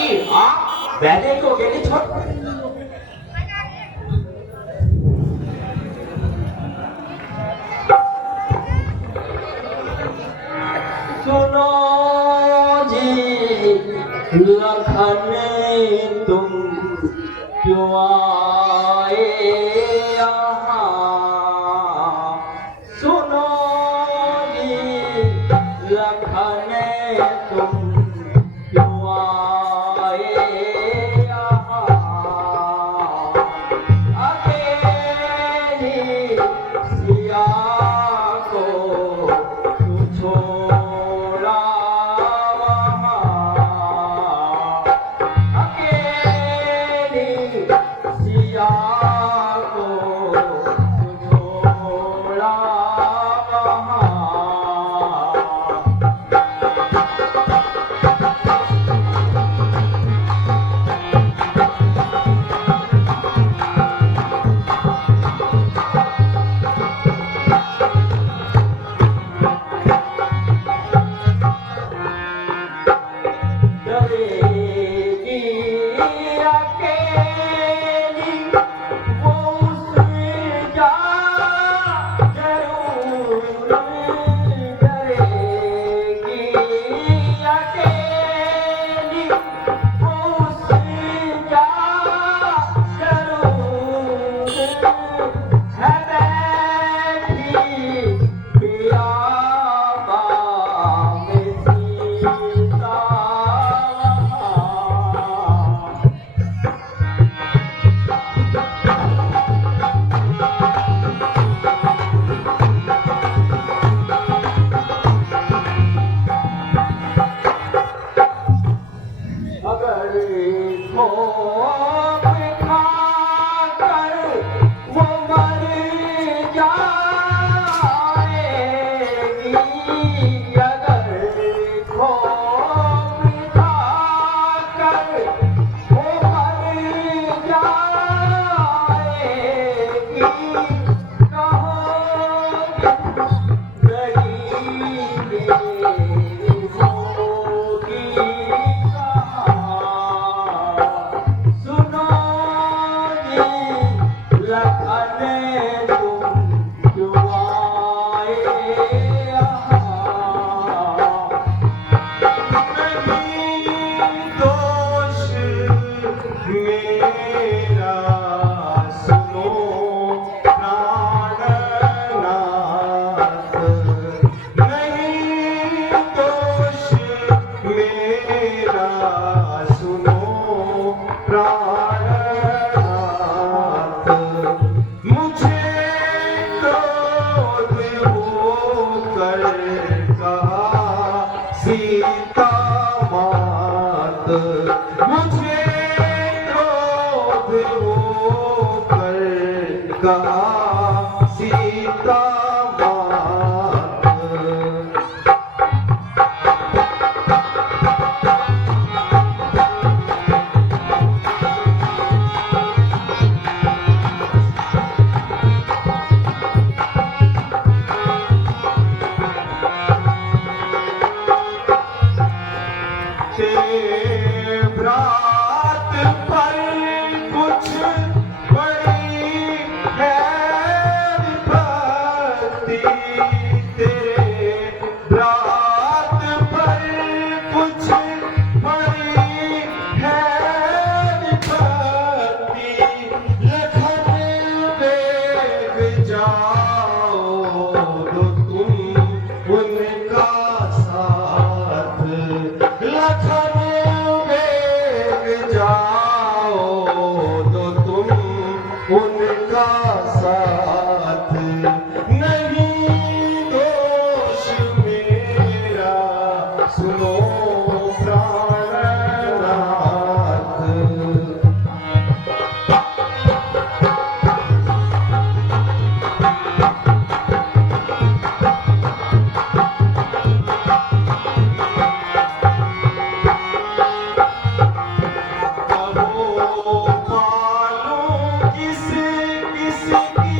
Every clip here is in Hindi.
की हाँ वैसे तो गेली छोड़ सुनो जी लखन तुम क्यों आए यहाँ सुनो जी लखन तुम क्यों आए यहाँ अकेली सिया को तू छोड़ा वहाँ अकेली सिया को तू छोड़ा वहाँ डरेगी अकेली वो उससे जा जरूर डरेगी अकेली वो उससे जा जरूर है बैठी पिया में सीता अगर खोप खाकर वो मर जाएगी अगर खोप खाकर वो मर जाएगी कहोगे गरीबी होगी सुनो जी लखन तुम क्यों आए यहाँ नहीं दोष मेरा सुनो प्राणनाथ नहीं दोष मेरा सुनो प्राणनाथ मुझे क्रोध होकर कहा सीता मात मुझे क्रोध होकर कहा सीता मात तेरे भ्रात पर कुछ बड़ी है विपत्ति तेरे भ्रात पर कुछ बड़ी है विपत्ति लखन वेग जाओ तो तुम उनका साथ लखन वेग जाओ तो तुम उनका साथ नहीं दोष मेरा सुनो प्राणनाथ कहो पालूं किस किस की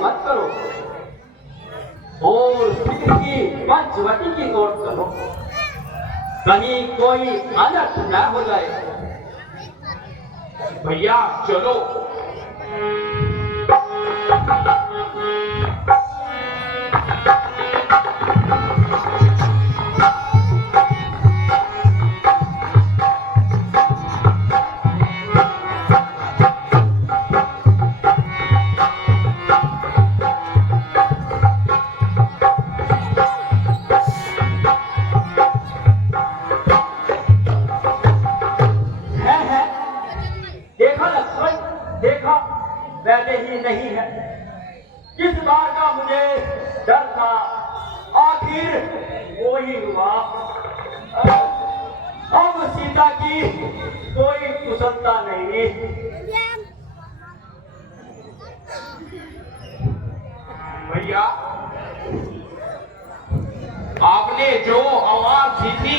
मत करो और सिद्ध की पंचवटी की ओर चलो, कहीं कोई अनर्थ न हो जाए। भैया चलो। वैसे ही नहीं है, इस बार का मुझे डर था, आखिर वो ही हुआ। अब सीता की कोई कुशलता नहीं। भैया आपने जो आवाज दी थी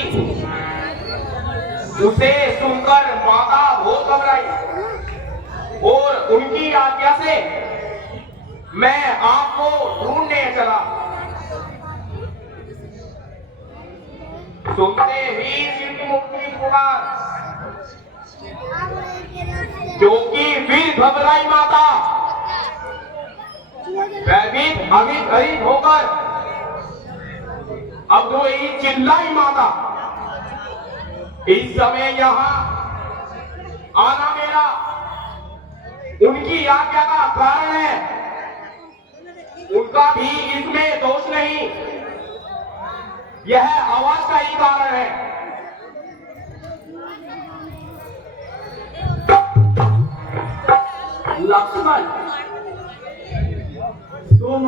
उसे सुनकर माता बहुत घबराई और उनकी आज्ञा से मैं आपको ढूंढने चला। सुनते ही सिद्धमुक्ति पुकार, जो कि वीर घबराई माता भयभीत अभित होकर अब तो ही चिल्लाई माता। इस समय यहाँ आना मेरा उनकी आज्ञा का कारण है, उनका भी इसमें दोष नहीं, यह आवाज का ही कारण है। लक्ष्मण, तुम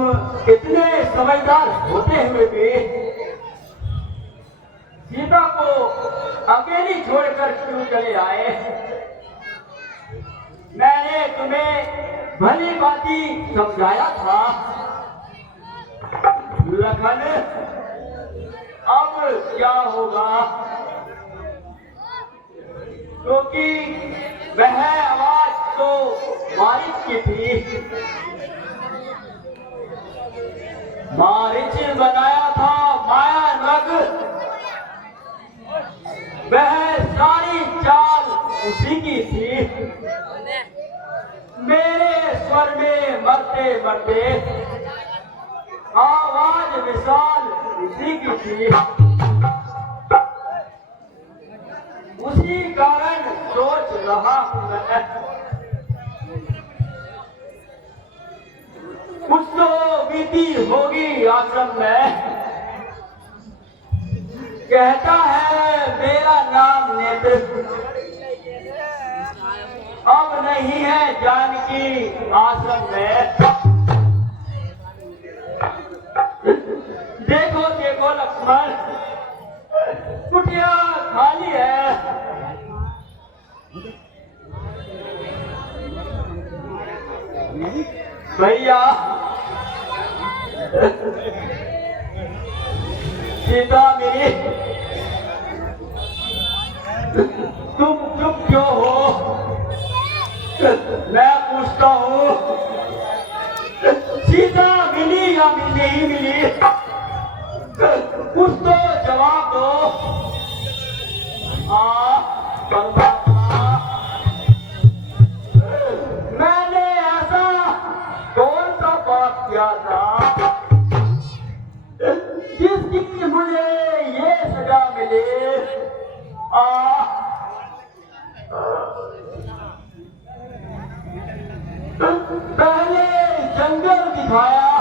इतने समझदार होते हुए भी सीता को अकेली छोड़कर क्यों चले आए? मैंने तुम्हें भली भांति समझाया था लखन, अब क्या होगा? क्योंकि वह आवाज तो मारिच की थी, मारिच बनाया था माया नग, वह सारी चाल उसी की थी। मेरे स्वर में मरते मरते आवाज विशाल उसी की थी, उसी कारण सोच रहा हूं मैं, कुछ तो बीती होगी आश्रम में। कहता है मेरा नाम नेत्र, अब नहीं है जानकी आश्रम में। देखो देखो लक्ष्मण, कुटिया खाली है। भैया सीता मेरी, तुम चुप क्यों हो? मैं पूछता हूँ, सीता मिली या नहीं मिली? कुछ तो जवाब दो। परमात्मा, मैंने ऐसा कौन सा पाप किया था जिसकी मुझे ये सजा मिले? पहले जंगल दिखाया,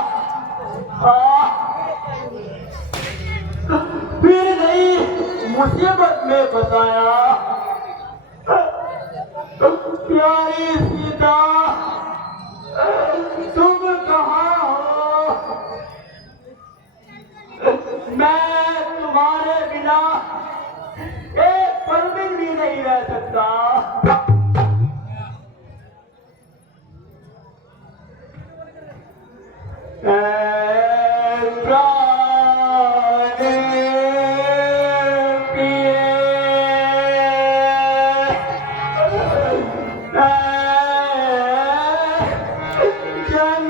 फिर नहीं मुसीबत में फंसाया। प्यारी सीता, तुम कहाँ हो? मैं तुम्हारे बिना एक पल भी नहीं रह सकता। जन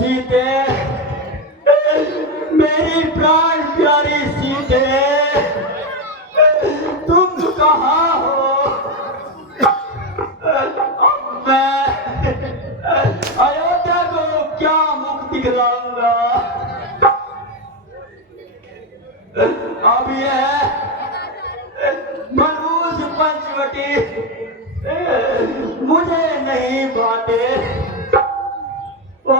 सीते, मेरी प्राण प्यारी सीते, तुम कहाँ हो? मैं अयोध्या को क्या मुख दिखलाऊंगा? अब यह मनहूस पंचवटी मुझे नहीं बाटे। ओ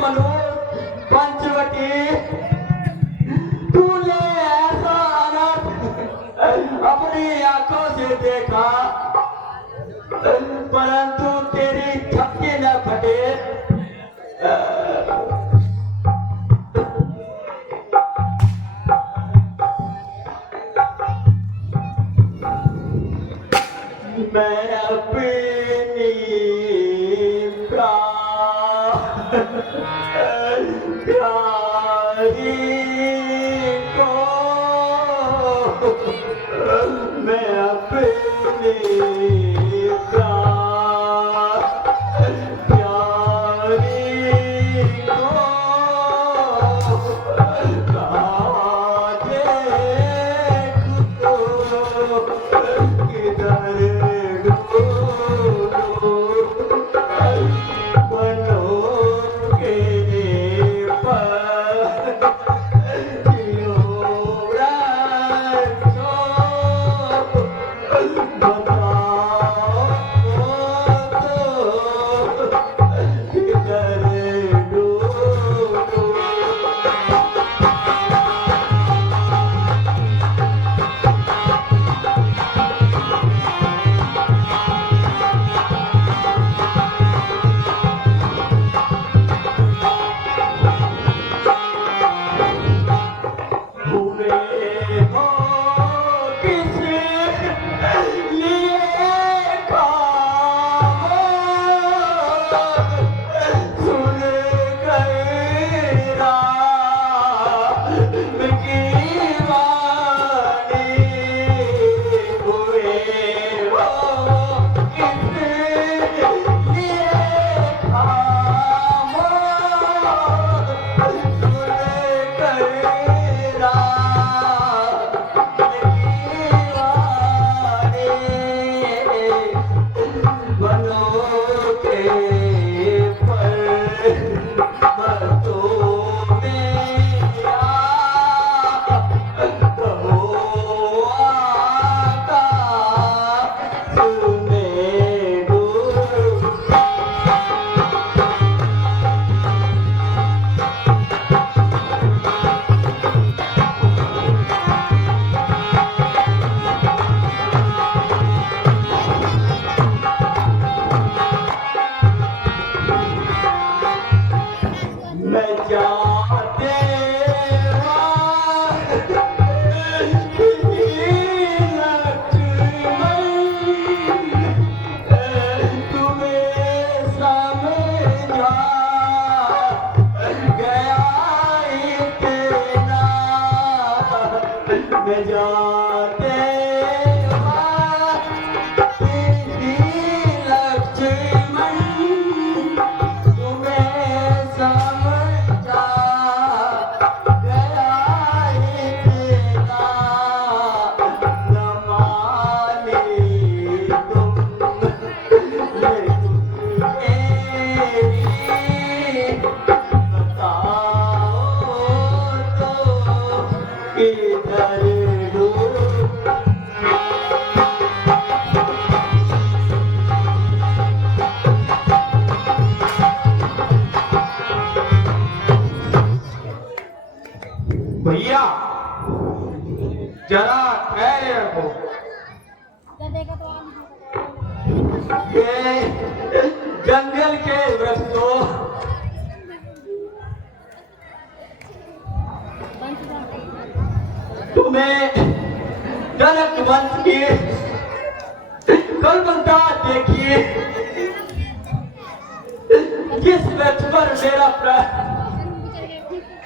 मनोज पंचवटी, तूने ऐसा अनर्थ अपनी आंखों से देखा, परंतु तेरी छक्के न फटे। मैं अपनी प्यारी को मैं अपनी प्यारी को पर तो में मैं जाते मैं जाते लक्ष्मण तुम्हें समझा गया इतना न माने तुम मेरी बताओ तो किधर भैया जरा ठहरे रखो। ये जंगल के वृक्षों तुम्हें जनक वंश की कल्पना देखिए जिस वृक्ष पर मेरा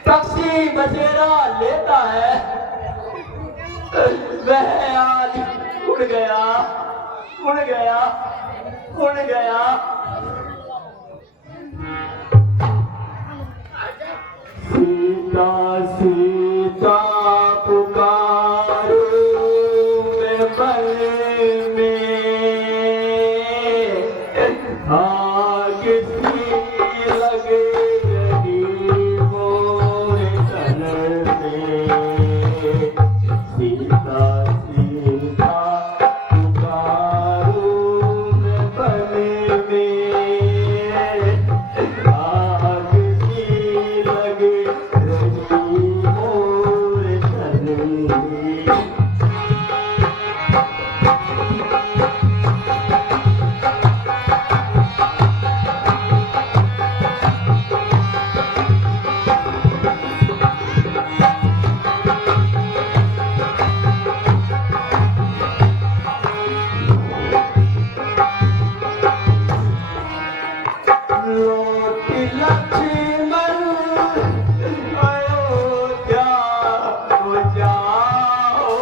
पक्षी बसेरा लेता है वह आज उड़ गया उड़ गया उड़ गया। सीता सीता पुकारो मैं बल में आग सी लगे रही मोरे तन में। सीता सीता पुकारो मैं बल में आग सी लगे रही मोरे तन में। लौट लक्ष्मण अयोध्या को जाओ।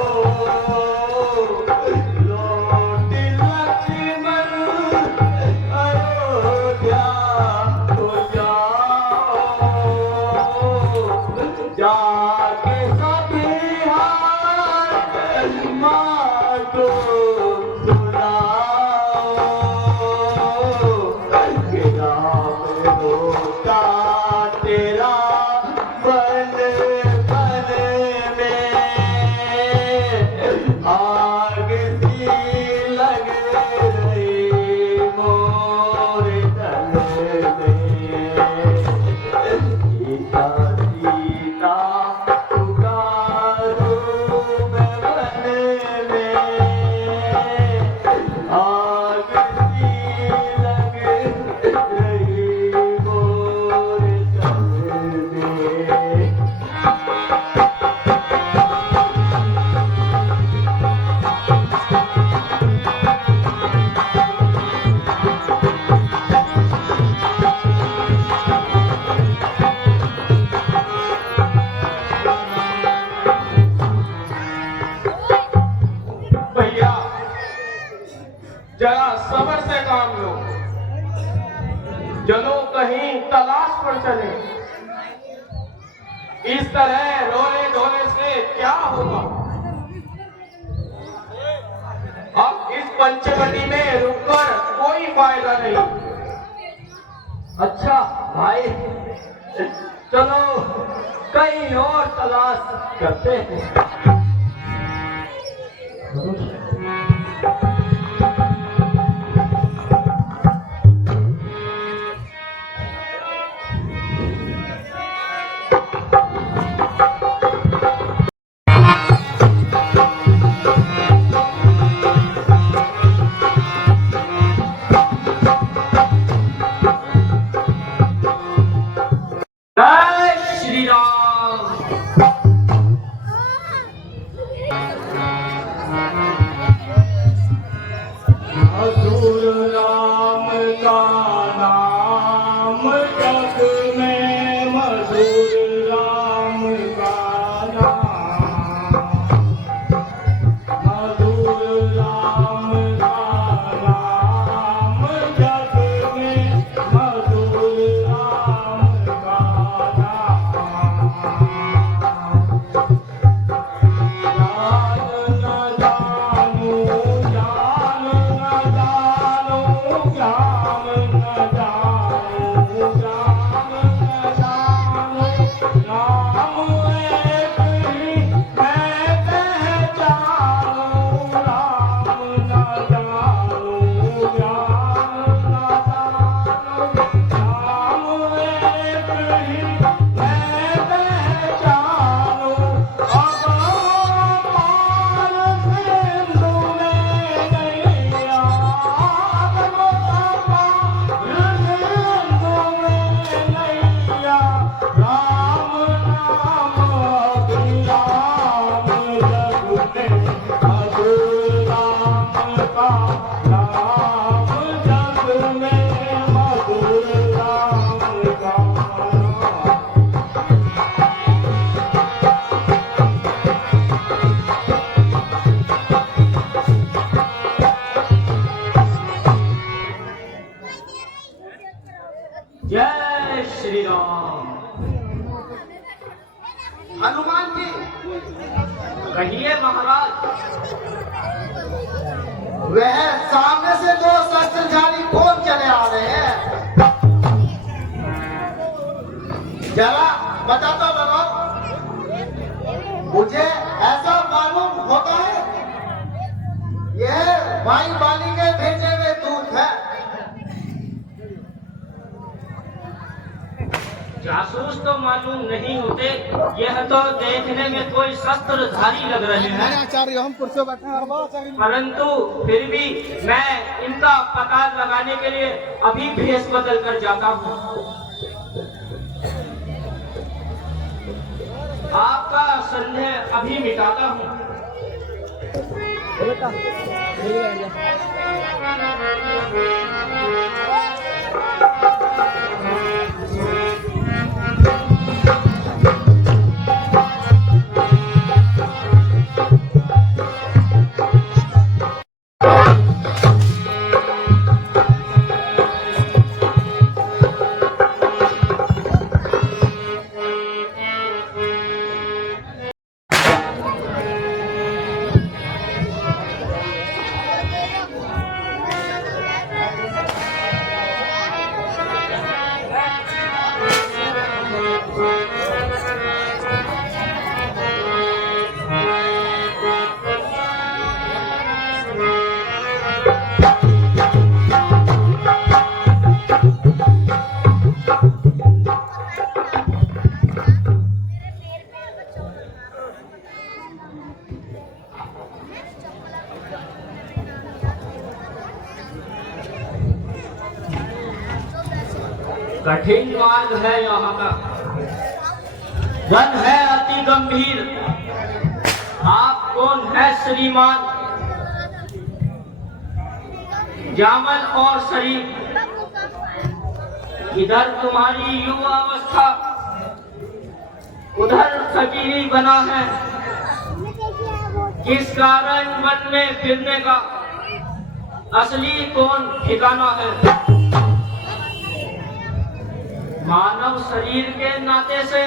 लौट लक्ष्मण अयोध्या को जाओ। जाके सभी हाथ माँ को सुनाओ कि राम होता तेरा बन बन में आग सी लग रही मोरे तन में। सीता सीता पुकारो मैं बन में आग सी लग रही मोरे तन में। भैया जरा सब्र से काम लो। चलो कहीं तलाश पर चले। इस तरह रोने धोने से क्या होगा। अब इस पंचवटी में रुककर कोई फायदा नहीं। अच्छा भाई चलो कहीं और तलाश करते हैं। हनुमान जी, कहिए महाराज। वह सामने से दो शस्त्रधारी कौन चले आ रहे हैं? जरा बता तो लगाओ। मुझे ऐसा मालूम होता है यह भाई बाली के भेजे हुए दूत है। जासूस तो मालूम नहीं होते, यह तो देखने में कोई शस्त्रधारी लग रहे हैं, परंतु फिर भी मैं इनका पता लगाने के लिए अभी भेष बदल कर जाता हूँ। आपका संदेह अभी मिटाता हूँ। कठिन मार्ग है यहाँ का, वन है अति गंभीर। आप कौन है श्रीमान? जामल और शरीफ, इधर तुम्हारी युवा अवस्था, उधर सकीरी बना है। किस कारण वन में फिरने का असली कौन ठिकाना है? मानव शरीर के नाते से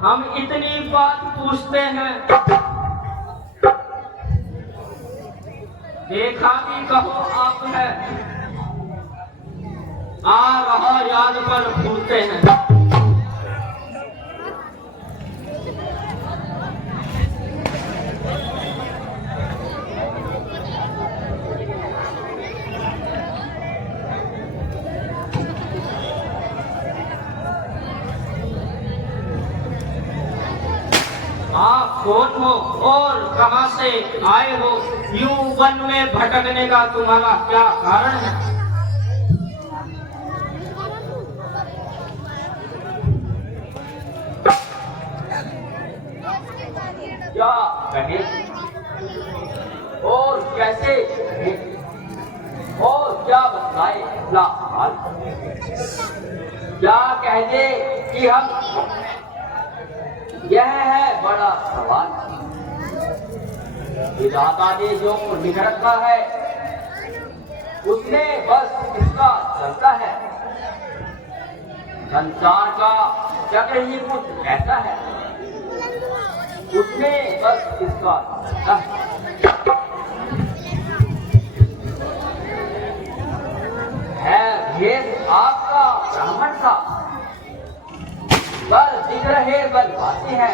हम इतनी बात पूछते हैं, देखा भी कहो आप है, आ रहा याद पर भूलते हैं। आप कौन हो और कहां से आए हो? यूं वन में भटकने का तुम्हारा क्या कारण है? क्या कहे और कैसे कहे और क्या बताए अपना हाल? क्या कह दे कि हम, यह है बड़ा सवाल। विधाता ने जो लिख रखा है उसमें बस इसका चलता है। संसार का चक्र ही कुछ ऐसा है, उसमें बस इसका चलता है। भेद आपका ब्राह्मण का, बल दिख रहे बलवासी है,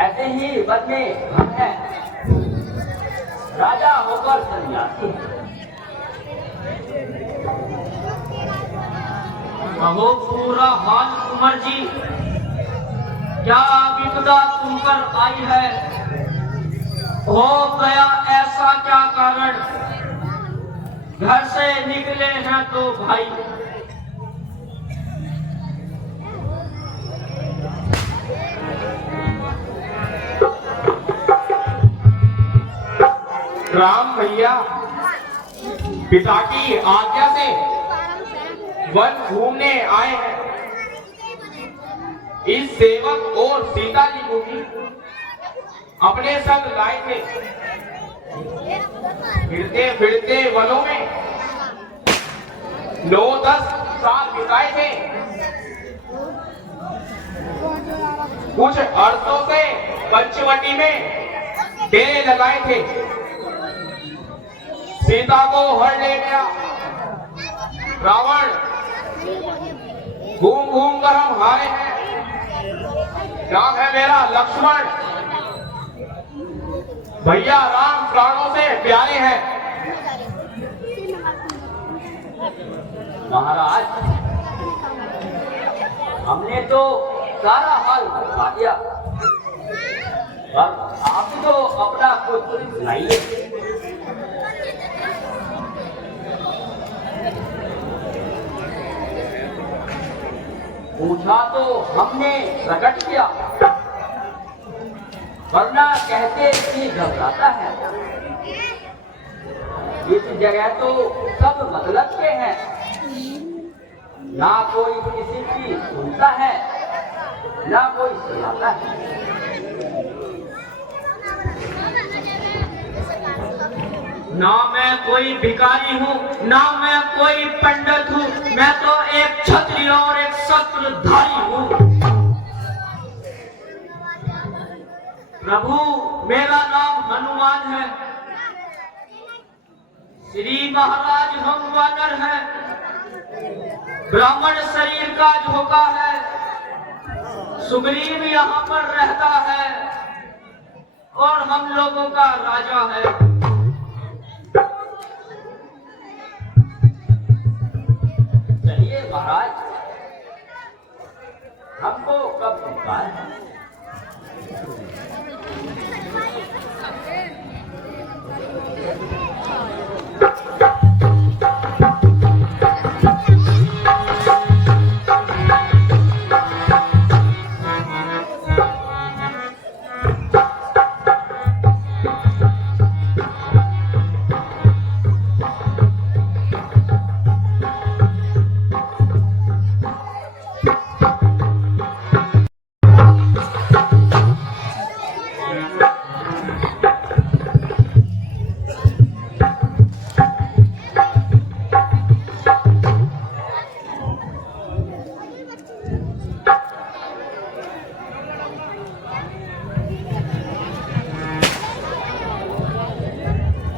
ऐसे ही बल में हम है, राजा होकर सन्यासी है। कहो पूरा हाल कुंवर जी, क्या विपदा तुम पर आई है? हो गया ऐसा क्या कारण? घर से निकले हैं तो भाई, राम भैया पिता की आज्ञा से वन घूमने आए हैं। इस सेवक और सीता जी को भी अपने संग लाए थे। फिरते फिरते वनों में 9-10 साल बिताए थे। कुछ अर्जों से पंचवटी में डेरे लगाए थे। सीता को हर ले गया रावण। घूम घूम कर हम हारे हैं। नाम है मेरा लक्ष्मण। भैया राम प्राणों से प्यारे हैं। महाराज, हमने तो सारा हाल बता दिया, पर आप तो अपना कुछ सुनाइए। पूछा तो हमने प्रकट किया, वरना कहते कि घबराता है। इस जगह तो सब मतलब के हैं, ना कोई किसी की सुनता है, ना कोई सुनाता है। ना मैं कोई भिखारी हूँ, ना मैं कोई पंडित हूँ, मैं तो एक क्षत्रिय और एक शस्त्रधारी हूँ। प्रभु, मेरा नाम हनुमान है। श्री महाराज हम वानर हैं। ब्राह्मण शरीर का झोंका है। सुग्रीव यहाँ पर रहता है और हम लोगों का राजा है। चलिए महाराज, हमको कब मिलता है?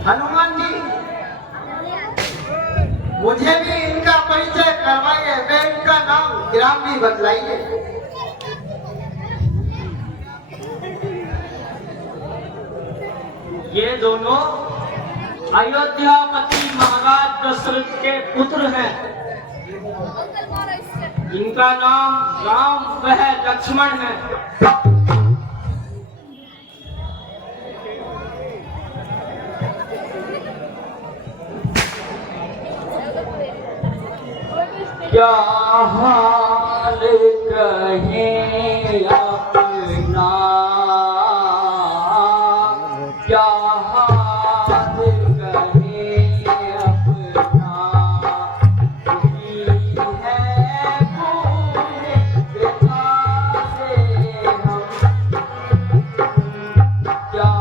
हनुमान जी, मुझे भी इनका परिचय करवाइए। मैं इनका नाम ग्राम भी बतलाइए। ये दोनों अयोध्यापति महाराज दशरथ के पुत्र हैं। इनका नाम राम वह लक्ष्मण है। क्या हाल कहें अपना, क्या हाल कहें अपना, दुखी है पूरे देखा से हम। क्या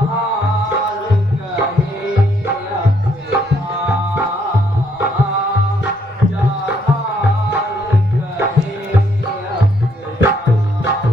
हाल कहें अपना, क्या हाल कहें अपना।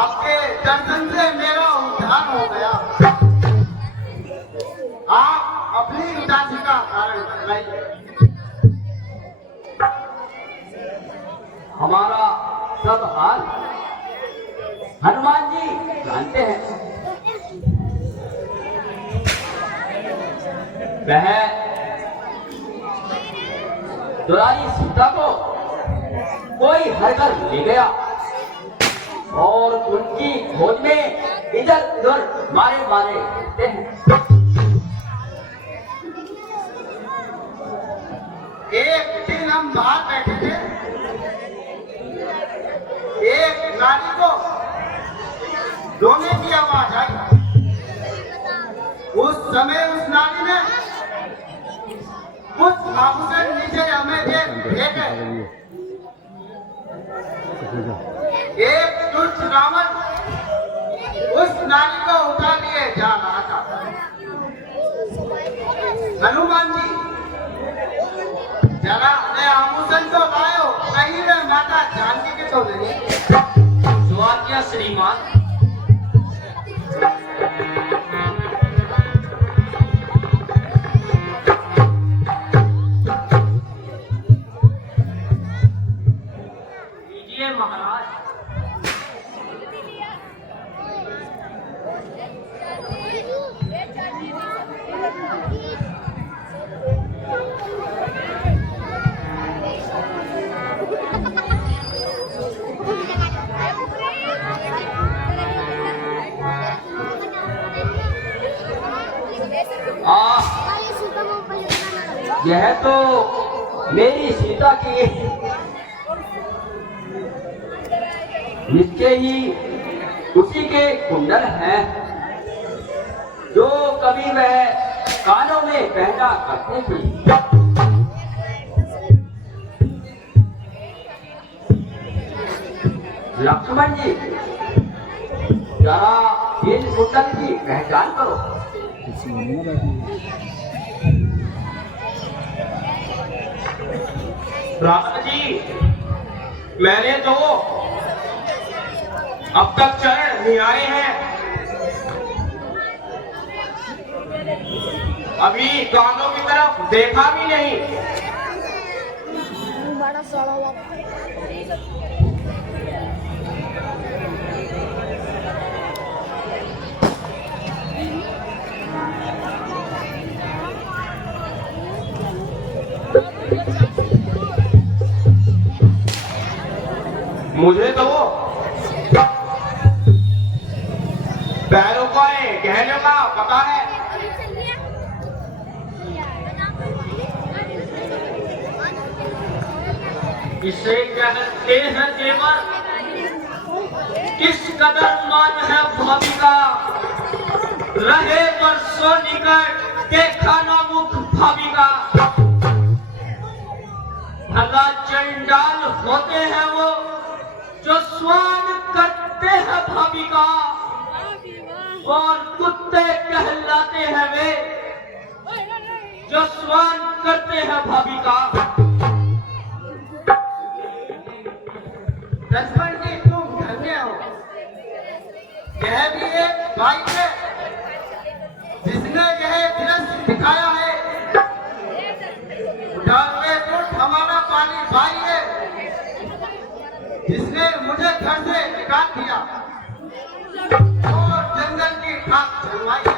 आपके दर्शन से मेरा उद्धार हो गया। आप अपनी उदासी का कारण बताइए। हमारा सब हाल हनुमान जी जानते हैं। वह दुलारी सीता को कोई हर घर ले गया और उनकी खोज में इधर उधर मारे मारे रहते हैं। एक दिन हम बाहर बैठे थे, एक नारी को रोने की आवाज आई। उस समय उस नारी ने कुछ आभूषण नीचे हमें फेंके। एक दुष्ट रावण उस नारी को उठा लिए जा रहा था। हनुमान जी जरा मैं आभूषण तो लायो, कहीं में माता जानकी के तो नहीं। जो आज्ञा श्रीमान। लीजिए महाराज। यह तो मेरी सीता की निश्चय ही उसी के कुंडल हैं जो कभी वह कानों में पहना करते थे। लक्ष्मण जी जरा इन कुंडल की पहचान करो। राधा जी, मैंने तो अब तक चरण नहीं आए हैं, अभी कानों की तरफ देखा भी नहीं। मुझे तो पैरों का गहने का पता है। इसे कहते हैं देवर, किस कदर मान है भाभी का, रहे वर्षों निकट देखा ना मुख भाभी का। भला चंडाल होते हैं वो जो स्वान करते हैं भाभी का, और कुत्ते कहलाते हैं वे जो स्वान करते हैं भाभी का। लक्ष्मण जी तुम धन्य हो। यह भी एक भाई है जिसने यह दृश्य दिखाया है। उठावे दुष्ट हमारा पाली भाई है जिसने मुझे घर से निकाल दिया और जंगल की खाक चलवाई है।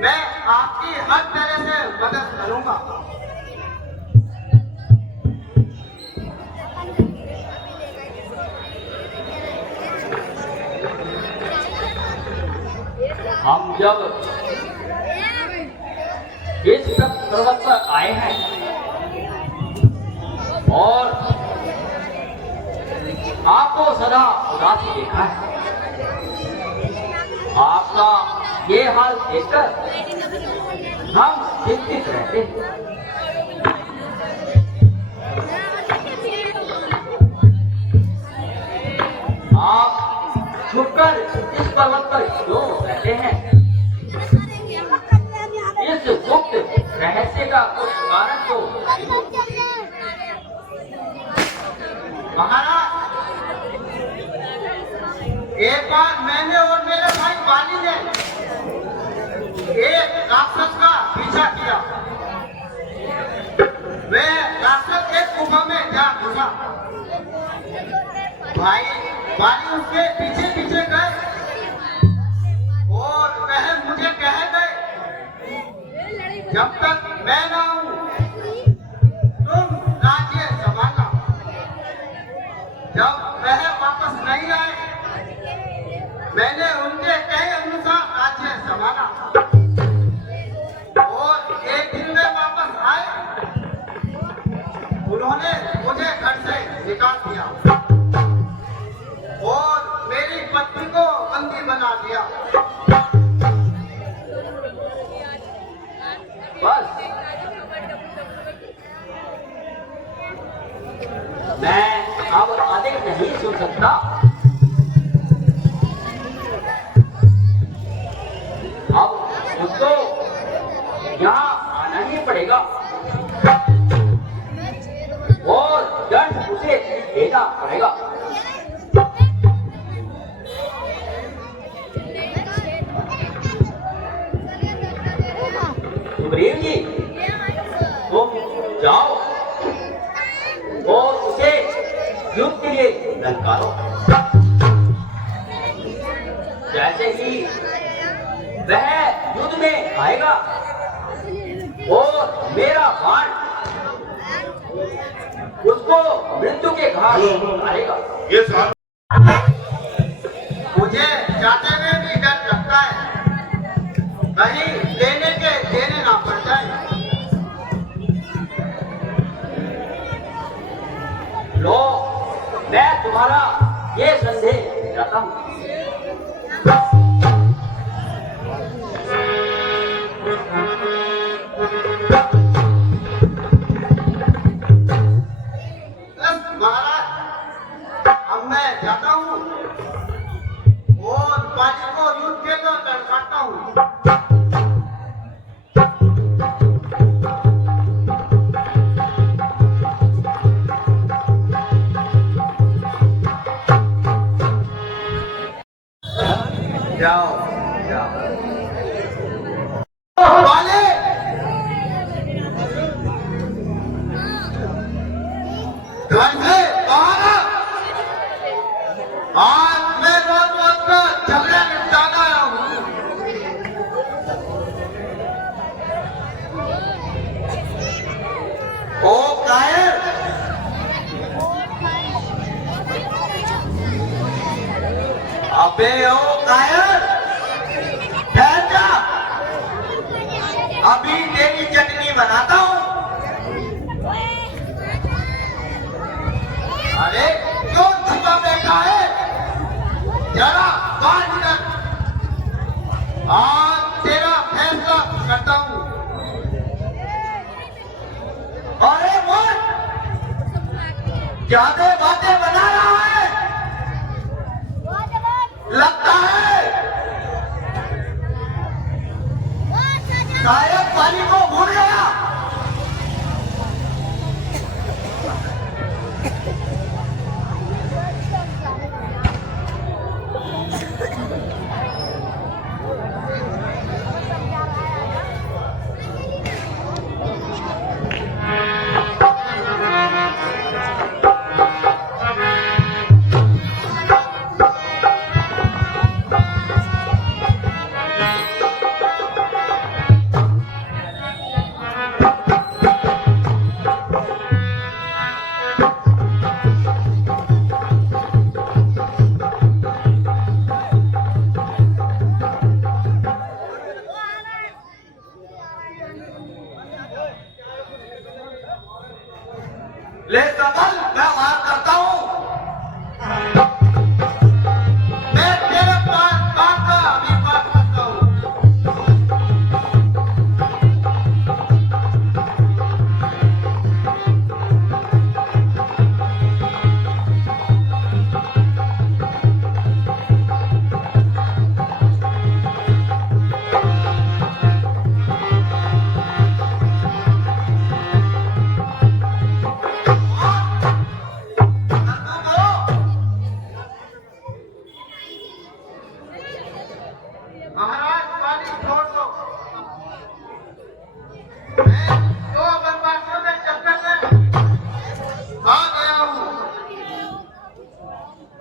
मैं आपकी हर तरह से मदद करूंगा। हम जब इस पर्वत पर आए हैं और आपको सदा उदासी देखा है, आपका ये हाल देखकर हम चिंतित रहते हैं। आप छुपकर इस पर्वत पर क्यों रहते हैं? इस गुप्त रहस्य का कुछ कारण तो महाराज एक बार मैंने और मेरे भाई बाली ने एक राक्षस का पीछा किया। वह राक्षस एक गुफा में जा घुसा। भाई बाली उसके पीछे पीछे गए और वह मुझे कह गए, जब तक मैं ना हूं तुम राज्य संभालना। जब वह वापस नहीं आए मैंने उनके कहे अनुसार राज्य संभाला और एक दिन में वापस आए। उन्होंने मुझे घर से निकाल दिया और मेरी पत्नी को बंदी बना दिया। बस मैं अब अधिक नहीं सुन सकता। अब मुझको यहाँ आना ही पड़ेगा और दंड उसे देना पड़ेगा। सुग्रीव जी, तुम जाओ और उसे युद्ध के लिए ललकारो। जैसे ही वह युद्ध में आएगा और मेरा बाण उसको मृत्यु के घाट उतारेगा। ये साल मुझे जाते हुए भी डर लगता है, कहीं देने ना पड़ जाए। लो, मैं तुम्हारा ये संदेह जाता हूँ। महाराज, अब मैं जाता हूँ और बाली को युद्ध के लिए लड़काता हूँ। जाओ जाओ बाली, घर से बाहर आ। आज मैं रोज का झगड़ा निपटाना आया हूँ। ओ कायर, अबे ओ कायर, ठहर जा, अभी तेरी चटनी बनाता हूँ। अरे क्यों छुपा बैठा है, जरा बाहर निकल। आज तेरा फैसला करता हूँ। अरे मोर, ज्यादा बातें बना रहा है, लगता है शायद पानी को भूल गया।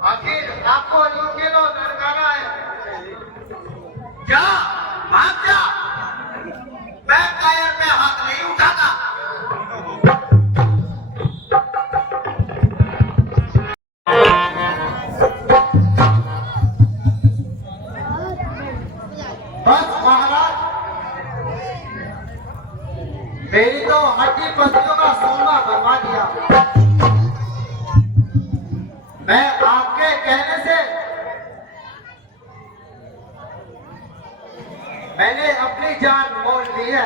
आखिर आपको यूं क्यों लड़काना है? क्या भाग जा, मैं कायर पे हाथ नहीं उठाता। बस महाराज, मेरी तो हड्डी पसलियों का सोना बनवा दिया। मैं आपके कहने से मैंने अपनी जान मोल ली है।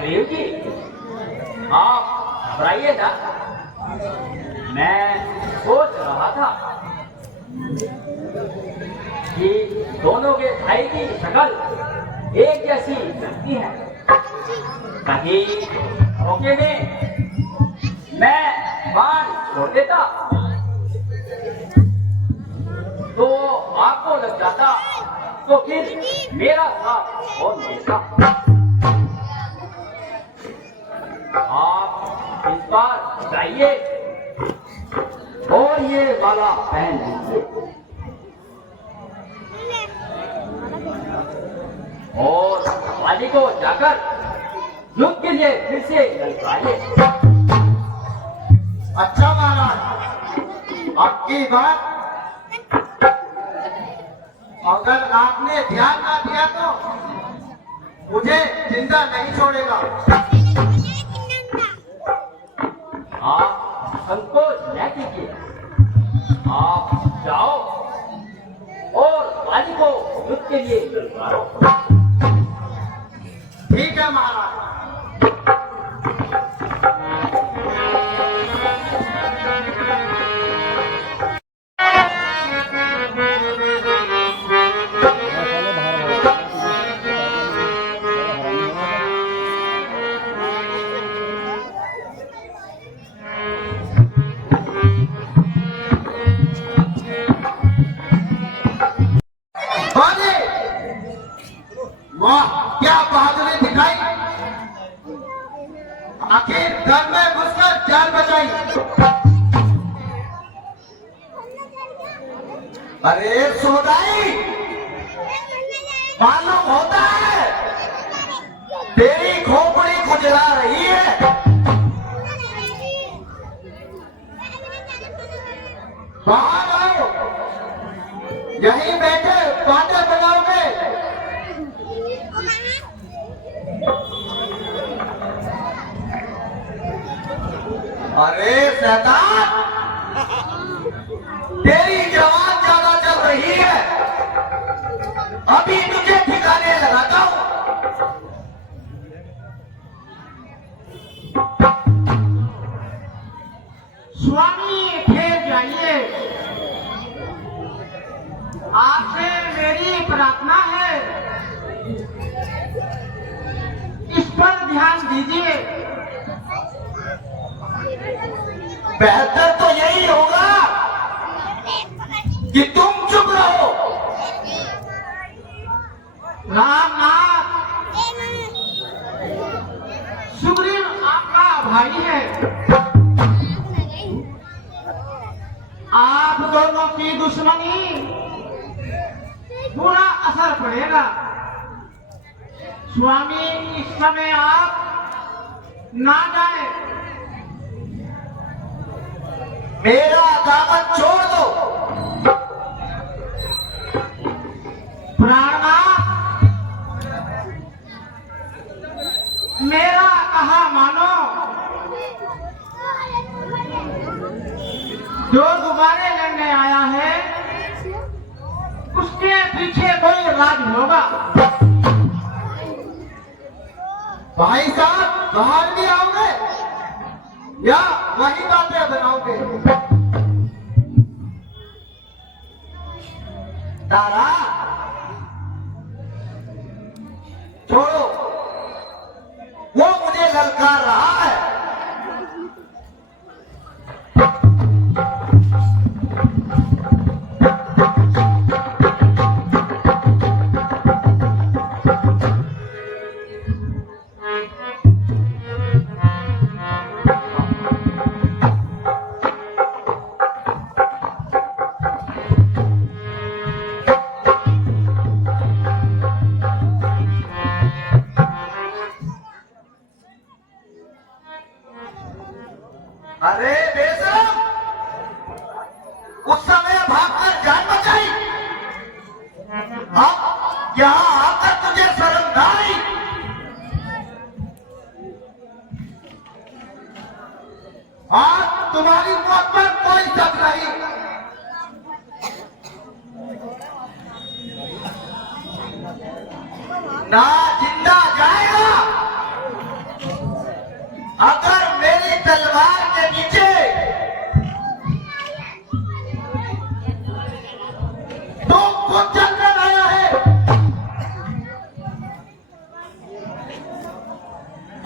देव जी, आप घबराइए ना। मैं सोच रहा था कि दोनों के भाई की शक्ल एक जैसी लगती है। कहीं रोके में मैं बाण छोड़ देता तो आपको लग जाता, तो फिर मेरा साथ कौन देता? आप इस बार जाइए और ये वाला पहन लीजिए और वाली को जाकर युद्ध के लिए फिर से ललकारिए। अच्छा महाराज, आपकी बात अगर आपने ध्यान ना दिया तो मुझे जिंदा नहीं छोड़ेगा। आप संकोच न कीजिए, आप जाओ और वाली को युद्ध के लिए ललकारो। ठीक है महाराज। वाह, क्या बहादुरी दिखाई। आखिर घर में घुसकर जान बचाई। अरे सोदाई, मालूम होता है तेरी खोपड़ी खुजला रही है। बाहर आओ, यहीं बैठे बातें बनाओगे। अरे शैतान, तेरी जवान ज्यादा चल रही है, अभी तुझे ठिकाने लगाता हूं। स्वामी ठहर जाइए, आपसे मेरी प्रार्थना है, इस पर ध्यान दीजिए। बेहतर तो यही होगा कि तुम चुप रहो। रामनाथ, सुग्रीव आपका भाई है, आप दोनों की दुश्मनी बुरा असर पड़ेगा। स्वामी, इस समय आप ना जाए। मेरा दामन छोड़ दो। प्राणनाथ, मेरा कहा मानो। जो दोबारे लड़ने आया है उसके पीछे कोई राज होगा। भाई साहब, बाहर भी आओगे या वही बातें बनाओगे? तारा, छोड़ो, वो मुझे ललकार रहा है। बेशरम, उस समय भागकर जान बचाई, अब यहाँ आकर तुझे शर्म ना आई? आज तुम्हारी मौत पर कोई शक नहीं। ना जिंदा जाएगा अगर मेरी तलवार के नीचे तो खुद जलकर आया है।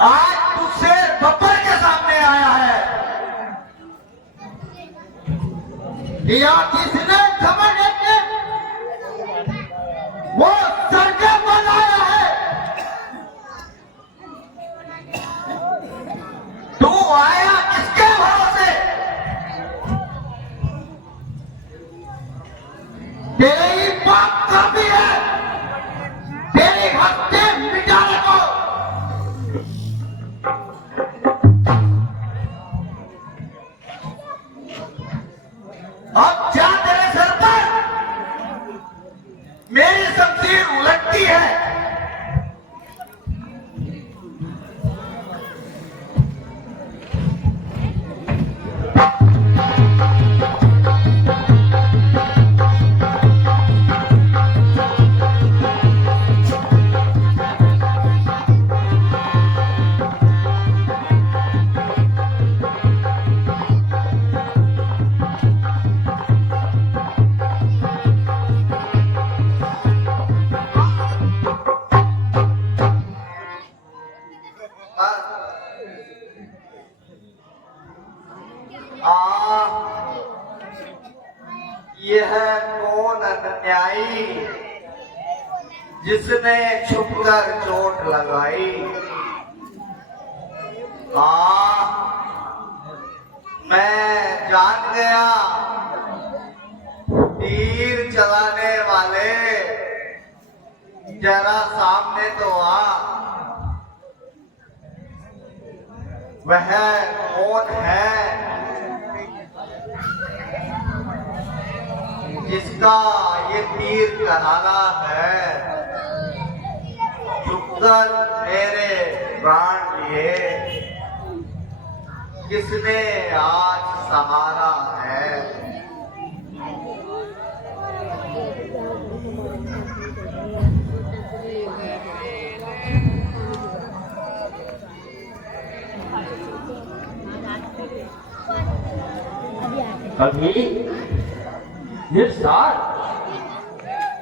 आज तू शेर बब्बर के सामने आया है या किसने खबर लेके वो सरके बनाया है? तू आया किसके भरोसे? तेरे ही बाप काफी है तेरी हत्या मिटाने को। अब क्या तेरे सर पर मेरी शमशीर उलटती है? यह कौन अन्यायी जिसने छुपकर चोट लगाई? मैं जान गया तीर चलाने वाले, जरा सामने तो आ। वह कौन है जिसका ये तीर कराना है? चुपकर मेरे प्राण लिए किसने आज सहारा है? अभी निर्सार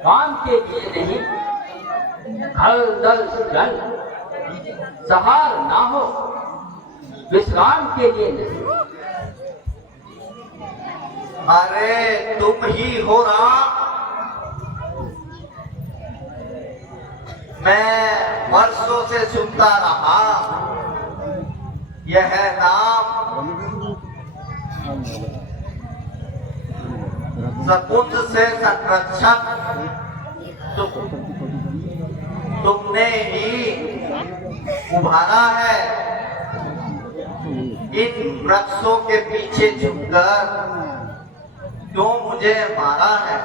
काम के लिए नहीं, खल दल जल सहार ना हो, विश्राम के लिए नहीं। अरे तुम ही हो राम। मैं वर्षों से सुनता रहा यह नाम, सकुंज से संरक्षक तुमने ही उभारा है। इन वृक्षों के पीछे झुककर क्यों मुझे मारा है?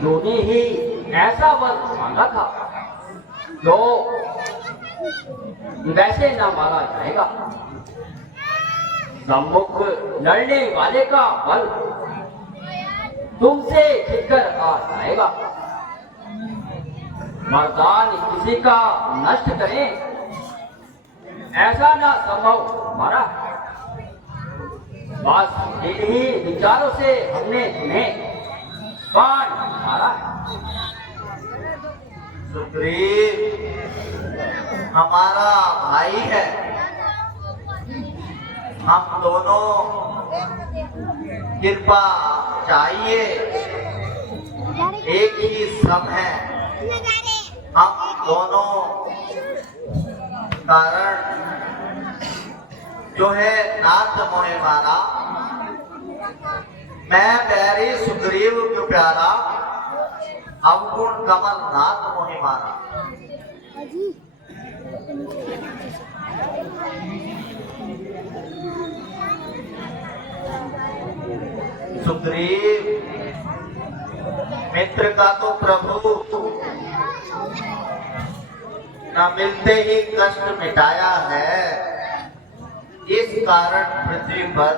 तूने ही ऐसा वर मांगा था जो वैसे ना मारा जाएगा। सम्मुख लड़ने वाले का बल तुमसे छिपकर आ जाएगा। मर्दान किसी का नष्ट करें ऐसा ना संभव हमारा। बस इन्हीं विचारों से हमने तुम्हें बाण मारा है। सुग्रीव हमारा भाई है, हम दोनों कृपा चाहिए, एक ही सम है। हम दोनों कारण जो है नाथ मोहे मारा। मैं बैरी सुग्रीव क्यों प्यारा, अवगुण कमल नाथ मोहे मारा। सुग्रीव, मित्र का तो प्रभु न मिलते ही कष्ट मिटाया है। इस कारण पृथ्वी पर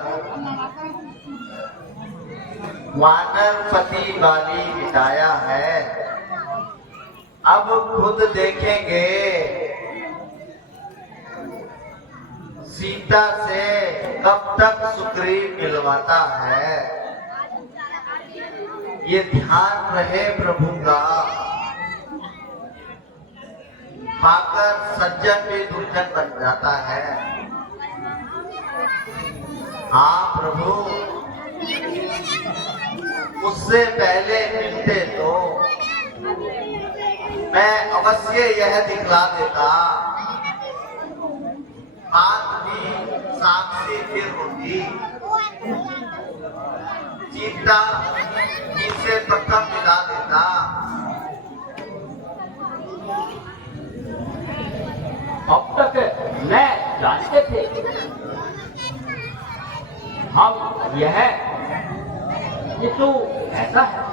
वानरपति वाली मिटाया है। अब खुद देखेंगे सीता से कब तक सुग्रीव मिलवाता है। ये ध्यान रहे प्रभु का। पाकर सज्जन भी दुर्जन बन जाता है। हाँ प्रभु, उससे पहले मिलते तो मैं अवश्य यह दिखला देता। बात भी साक्षी फिर होती। सीता जिसे प्रथम मिला देता। अब तक मैं जानते थे हम यह कि तू ऐसा है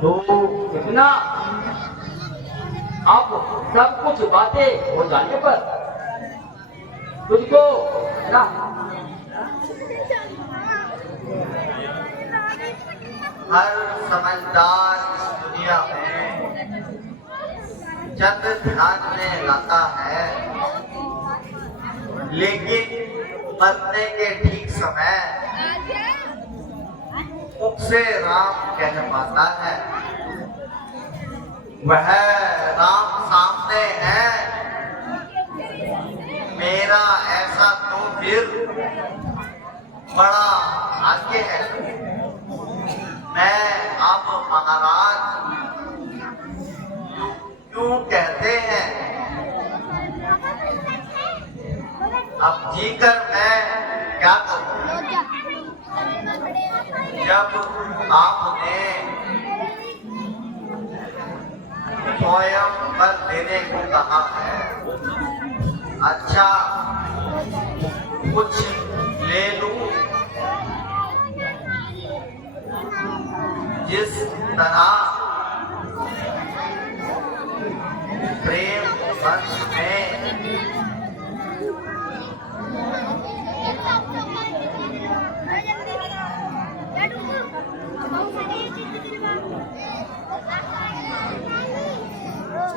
तो कितना अब सब कुछ बातें हो जाने पर तुझको ना हर समझदार इस दुनिया में चंद ध्यान में लाता है, लेकिन मरने के ठीक समय मुख से राम कह पाता है। वह राम सामने है, मेरा ऐसा तो फिर बड़ा भाग्य है। मैं अब महाराज क्यों कहते हैं, अब जीकर मैं क्या करूं, जब आपने स्वयं पर देने को कहा है। अच्छा कुछ ले लूं। जिस तरह प्रेम वंश में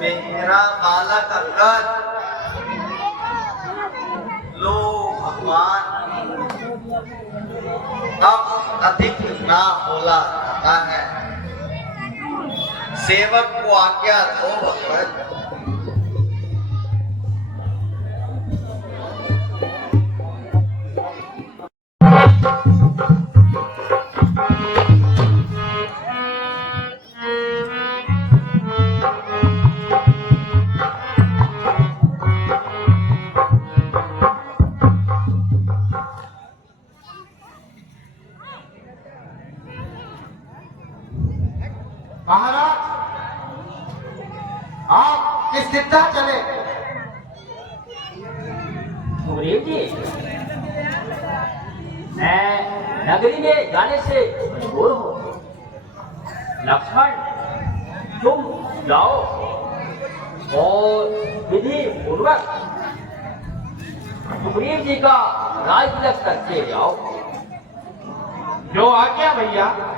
मेरा बालक अंगद, लो भगवान, अब अधिक ना बोला जाता है। सेवक को आज्ञा दो भगवान। महाराज, आप किस दिशा चले? सुग्रीव जी, मैं नगरी में जाने से मजबूर हूँ। लक्ष्मण, तुम जाओ और विधि पूर्वक सुग्रीव जी का राज तिलक करके जाओ। जो आज्ञा भैया।